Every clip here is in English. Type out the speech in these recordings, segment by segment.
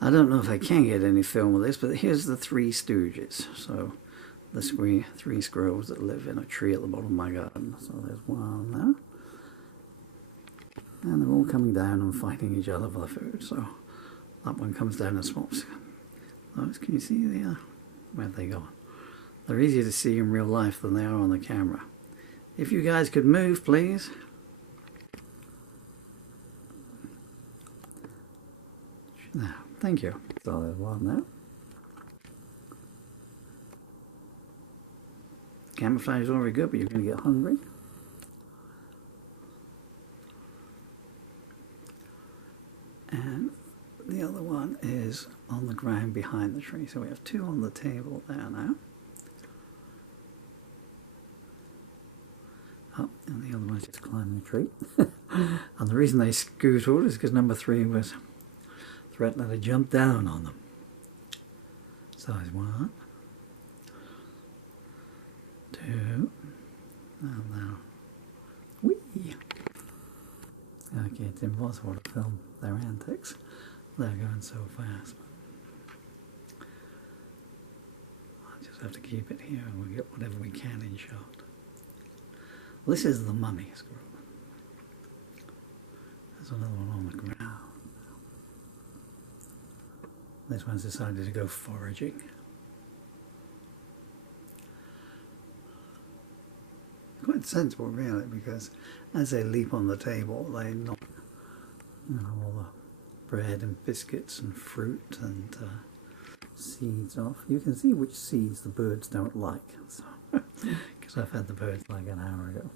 I don't know if I can get any film of this, but here's the Three Stooges. So the three squirrels that live in a tree at the bottom of my garden. So there's one there. And they're all coming down and fighting each other for the food. So that one comes down and swaps. Those, can you see there? Where'd they go? They're easier to see in real life than they are on the camera. If you guys could move, please. Now, thank you. So there's one there. Camouflage is already good, but you're going to get hungry. And the other one is on the ground behind the tree. So we have two on the table there now. Oh, and the other one's just climbing the tree. And the reason they scootled is because number 3 was threatening to jump down on them. So there's 1, 2, and now, whee! Okay, it's impossible to film their antics. They're going so fast. I just have to keep it here and we'll get whatever we can in shot. This is the mummy squirrel. There's another one on the ground. This one's decided to go foraging. Quite sensible really, because as they leap on the table they knock all the bread and biscuits and fruit and seeds off. You can see which seeds the birds don't like. So, because I've had the birds like an hour ago.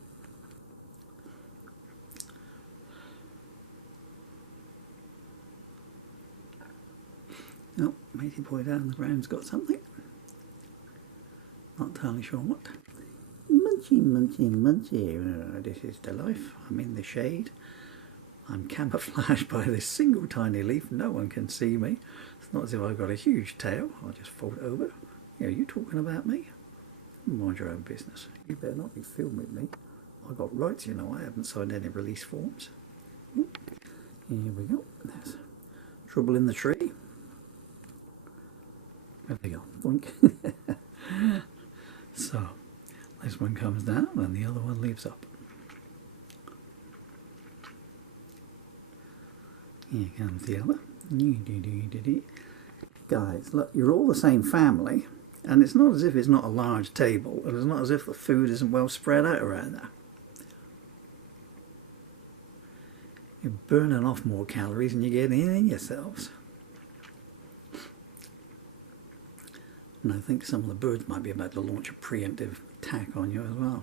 Oh, matey boy down the ground's got something. Not entirely sure what. Munchy, munchy, munchy. This is the life. I'm in the shade. I'm camouflaged by this single tiny leaf. No one can see me. It's not as if I've got a huge tail. I'll just fold it over. Yeah, are you talking about me? Mind your own business. You better not be filming me. I've got rights, you know. I haven't signed any release forms. Here we go. There's trouble in the tree. There we go. Boink. So, this one comes down and the other one leaps up. Here comes the other. Guys, look, you're all the same family, and it's not as if it's not a large table, and it's not as if the food isn't well spread out around there. You're burning off more calories than you're getting in yourselves. And I think some of the birds might be about to launch a preemptive attack on you as well.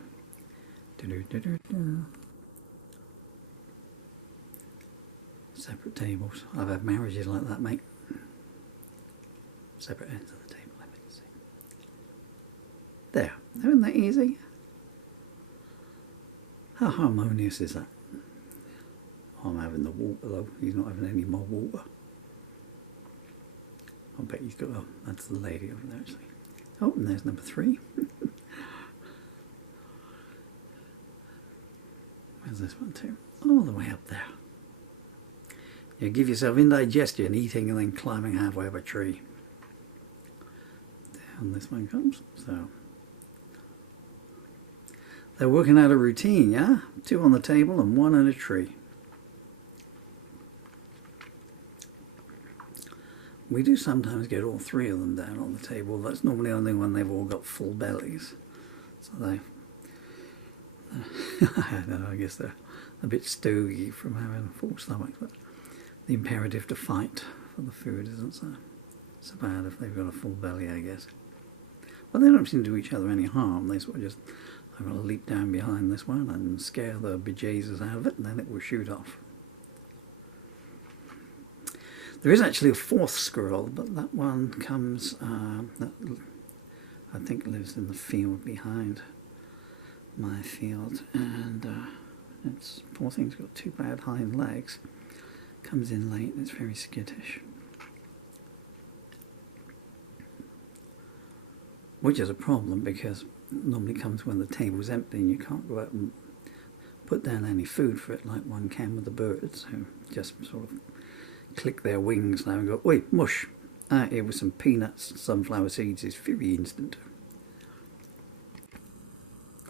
Separate tables. I've had marriages like that, mate. Separate ends of the table, let me see. There. Isn't that easy? How harmonious is that? I'm having the water though. He's not having any more water. I bet he's got, oh, that's the lady over there actually. Oh, and there's number 3. Where's this one too? All the way up there. You give yourself indigestion, eating and then climbing halfway up a tree. Down this one comes, so. They're working out a routine, yeah? 2 on the table and 1 in a tree. We do sometimes get all 3 of them down on the table. That's normally only when they've all got full bellies. So they, I don't know, I guess they're a bit stogie from having full stomachs, but the imperative to fight for the food isn't so bad if they've got a full belly, I guess. Well, they don't seem to do each other any harm. They sort of just, I'm going to leap down behind this one and scare the bejesus out of it, and then it will shoot off. There is actually a 4th squirrel, but that one comes, that I think lives in the field behind my field, and it's, poor thing's got 2 bad hind legs. Comes in late and it's very skittish. Which is a problem because it normally comes when the table's empty and you can't go out and put down any food for it like one can with the birds, who just sort of click their wings now and go, oi, mush. Here with some peanuts, sunflower seeds is very instant.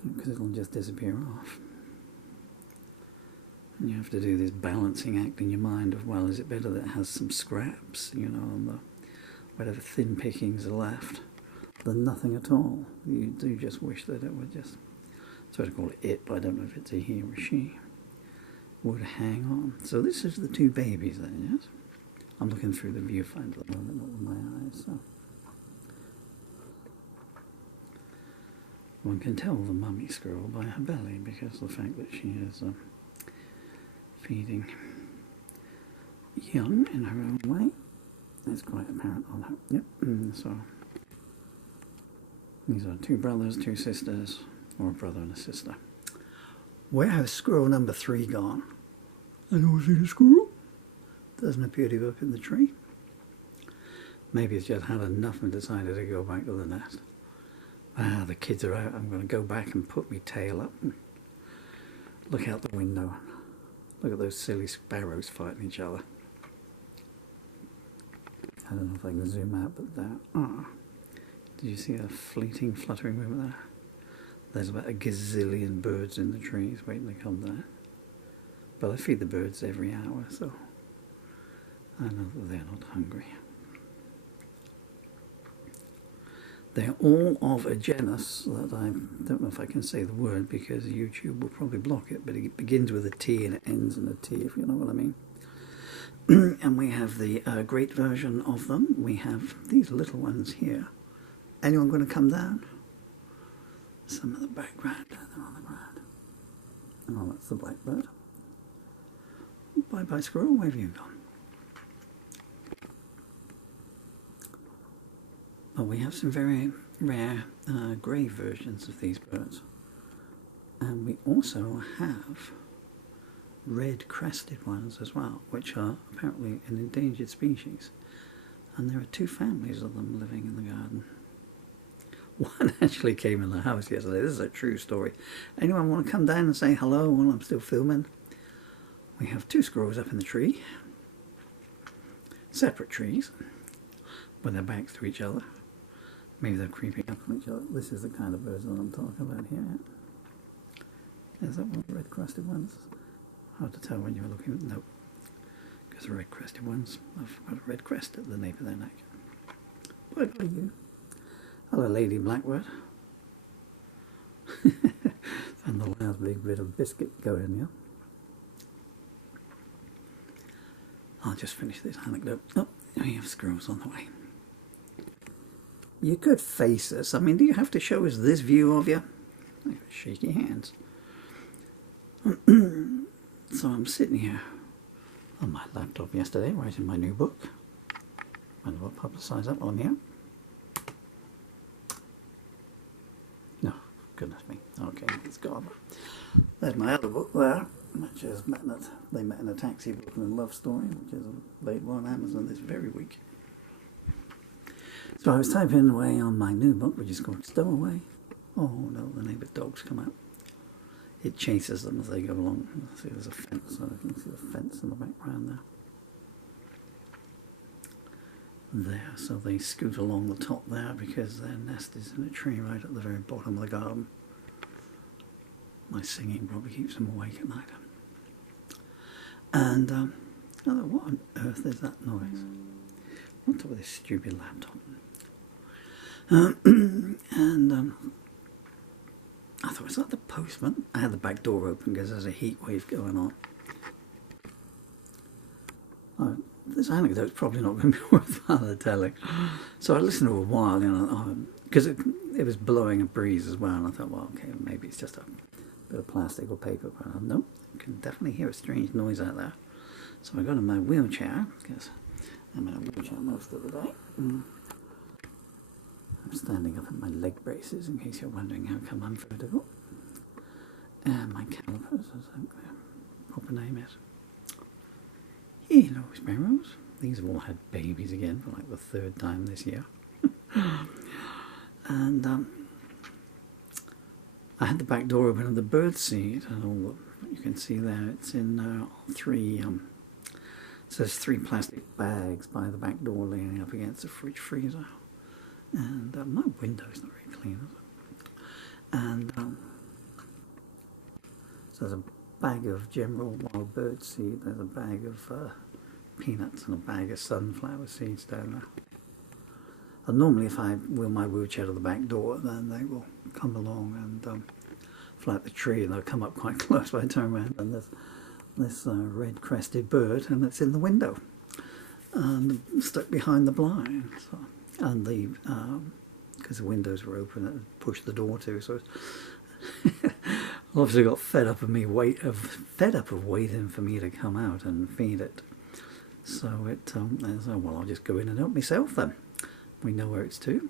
Because it'll just disappear off. And you have to do this balancing act in your mind of, well, is it better that it has some scraps, you know, on the whatever thin pickings are left, than nothing at all. You do just wish that it would just, so I call it it, but I don't know if it's a he or a she, would hang on. So this is the two babies then, yes? I'm looking through the viewfinder at the moment, not with my eyes, so. One can tell the mummy squirrel by her belly because of the fact that she is feeding young in her own way. It's quite apparent on her. Yep. So these are two brothers, two sisters, or a brother and a sister. Where has squirrel number 3 gone? I don't see the squirrel. Doesn't appear to be up in the tree. Maybe it's just had enough and decided to go back to the nest. Ah, the kids are out. I'm going to go back and put my tail up and look out the window. Look at those silly sparrows fighting each other. I don't know if I can zoom out, but there. Did you see a fleeting fluttering movement there? There's about a gazillion birds in the trees waiting to come there. But I feed the birds every hour, so I know that they're not hungry. They're all of a genus that I don't know if I can say the word because YouTube will probably block it, but it begins with a T and it ends in a T, if you know what I mean. And we have the great version of them. We have these little ones here. Anyone going to come down? Some of the background, they're on the ground. Oh, that's the blackbird. Bye-bye squirrel, where have you gone? Well, we have some very rare grey versions of these birds. And we also have red-crested ones as well, which are apparently an endangered species. And there are 2 families of them living in the garden. One actually came in the house yesterday. This is a true story. Anyone want to come down and say hello while I'm still filming? We have 2 squirrels up in the tree. Separate trees. With their backs to each other. Maybe they're creeping up on each other. This is the kind of birds that I'm talking about here. Is that one of the red-crested ones? Hard to tell when you're looking at them. Nope. Because the red-crested ones have got a red crest at the nape of their neck. What are you? Hello, Lady Blackbird. And the last big bit of biscuit going here. I'll just finish this anecdote. Oh, we have squirrels on the way. You could face us. I mean, do you have to show us this view of you? Shaky hands. So I'm sitting here on my laptop yesterday, writing my new book. Might as well publicise that on here. No, goodness me. Okay, it's gone. There's my other book there, which is They Met in a Taxi, Brooklyn Love Story, which is available on Amazon this very week. So I was typing away on my new book, which is called Stowaway. Oh no, the neighbour dogs come out. It chases them as they go along. See, there's a fence, so you can see the fence in the background there. There, so they scoot along the top there because their nest is in a tree right at the very bottom of the garden. My singing probably keeps them awake at night. And, oh, what on earth is that noise? What's up with this stupid laptop? I thought, is that the postman? I had the back door open because there's a heat wave going on. This anecdote's probably not going to be worthwhile the telling. So I listened to it a while, you know, because it was blowing a breeze as well, and I thought, well, okay, maybe it's just a bit of plastic or paper. But no, you can definitely hear a strange noise out there. So I got in my wheelchair, because I'm in a wheelchair most of the day. I'm standing up in my leg braces in case you're wondering how come I'm vertical. And my calipers, as their proper name is. Hello, sparrows. These have all had babies again for like the 3rd time this year. And I had the back door open and the bird seed and all what you can see there. It's in all 3 So there's 3 plastic bags by the back door leaning up against the fridge freezer. And my window's not very clean, is it? And so there's a bag of general wild bird seed, there's a bag of peanuts and a bag of sunflower seeds down there. And normally if I wheel my wheelchair to the back door, then they will come along and fly up the tree, and they'll come up quite close when I turn around, and there's this red-crested bird, and it's in the window and stuck behind the blind. So, and the because the windows were open, it pushed the door too, so obviously got fed up of waiting for me to come out and feed it. So it so, well, I'll just go in and help myself then. We know where it's to.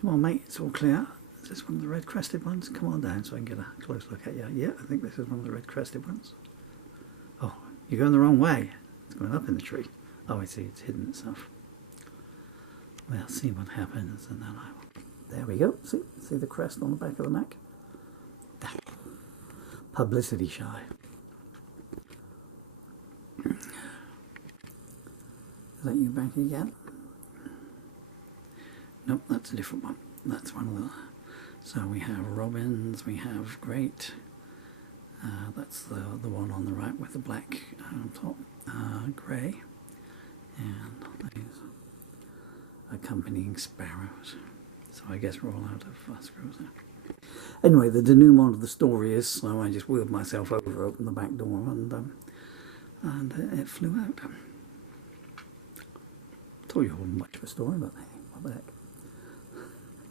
Come on, mate, it's all clear. Is this one of the red-crested ones? Come on down so I can get a close look at you. Yeah, I think this is one of the red-crested ones. Oh, you're going the wrong way. It's going up in the tree. Oh, I see, it's hidden itself. We'll see what happens, and then I will. There we go. See the crest on the back of the neck? Publicity shy. Is that you back again? Nope, that's a different one. That's one of the... So we have robins, we have great. That's the one on the right with the black top, grey, and these accompanying sparrows. So I guess we're all out of squirrels now. Anyway, the denouement of the story is, so I just wheeled myself over, opened the back door, and it flew out. Told you it wasn't much of a story, but hey, what the heck.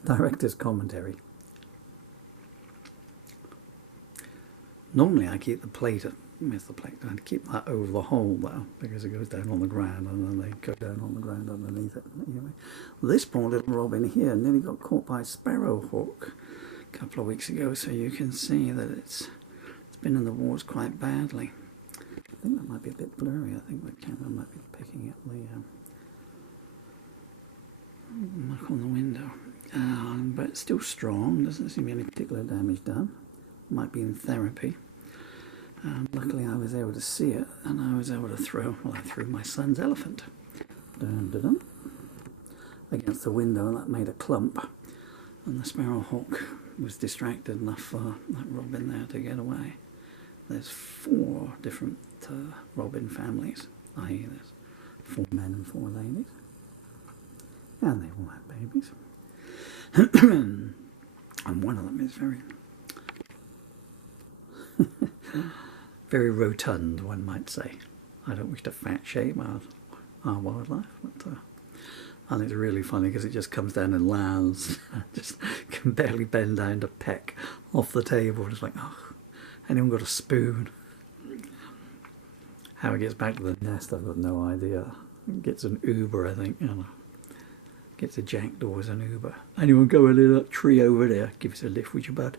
Director's commentary. Normally I keep the plate, I keep that over the hole though, because it goes down on the ground and then they go down on the ground underneath it. Anyway, this poor little robin here nearly got caught by a sparrow hawk a couple of weeks ago, so you can see that it's been in the wars quite badly. I think that might be a bit blurry. I think the camera might be picking up the mark on the window. But it's still strong, doesn't seem to be any particular damage done. Might be in therapy. Luckily I was able to see it, and I was able to throw, well, I threw my son's elephant against the window, and that made a clump, and the sparrowhawk was distracted enough for that robin there to get away. There's 4 different robin families, i.e. there's 4 men and 4 ladies, and they all have babies. And one of them is very rotund, one might say. I don't wish to fat shame our wildlife, but I think it's really funny because it just comes down and lands, just can barely bend down to peck off the table. It's like, oh, anyone got a spoon? How it gets back to the nest, I've got no idea. It gets an Uber, I think, you know. Gets a jackdaw as an Uber. Anyone go a little tree over there? Give us a lift, would you, bud?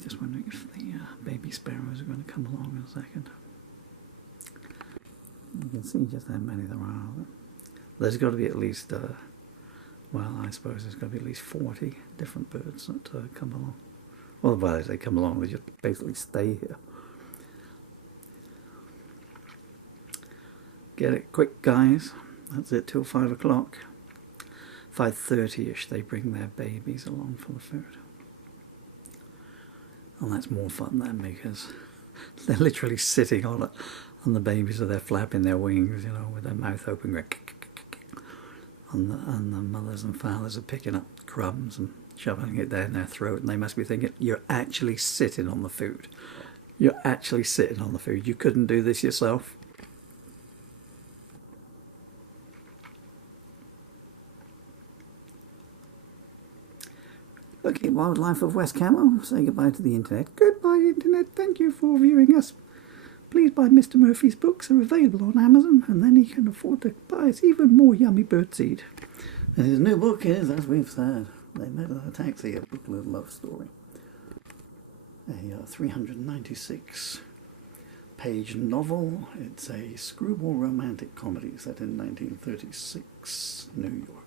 Just wondering if the baby sparrows are going to come along in a second. You can see just how many there are. There's got to be at least, well, I suppose there's got to be at least 40 different birds that come along. Well, by the time they come along, they just basically stay here. Get it quick, guys. That's it till 5 o'clock. 5:30ish they bring their babies along for the food. And that's more fun then, because they're literally sitting on it, and the babies are there flapping their wings, you know, with their mouth open, going, and the mothers and fathers are picking up crumbs and shoving it down their throat, and they must be thinking, you're actually sitting on the food. You're actually sitting on the food. You couldn't do this yourself. Okay, Wildlife of West Camel, say goodbye to the internet. Goodbye, internet. Thank you for viewing us. Please buy Mr. Murphy's books. They're available on Amazon, and then he can afford to buy us even more yummy birdseed. And his new book is, as we've said, They Met in a Taxi, a Brooklyn love story. A 396-page novel. It's a screwball romantic comedy set in 1936 New York.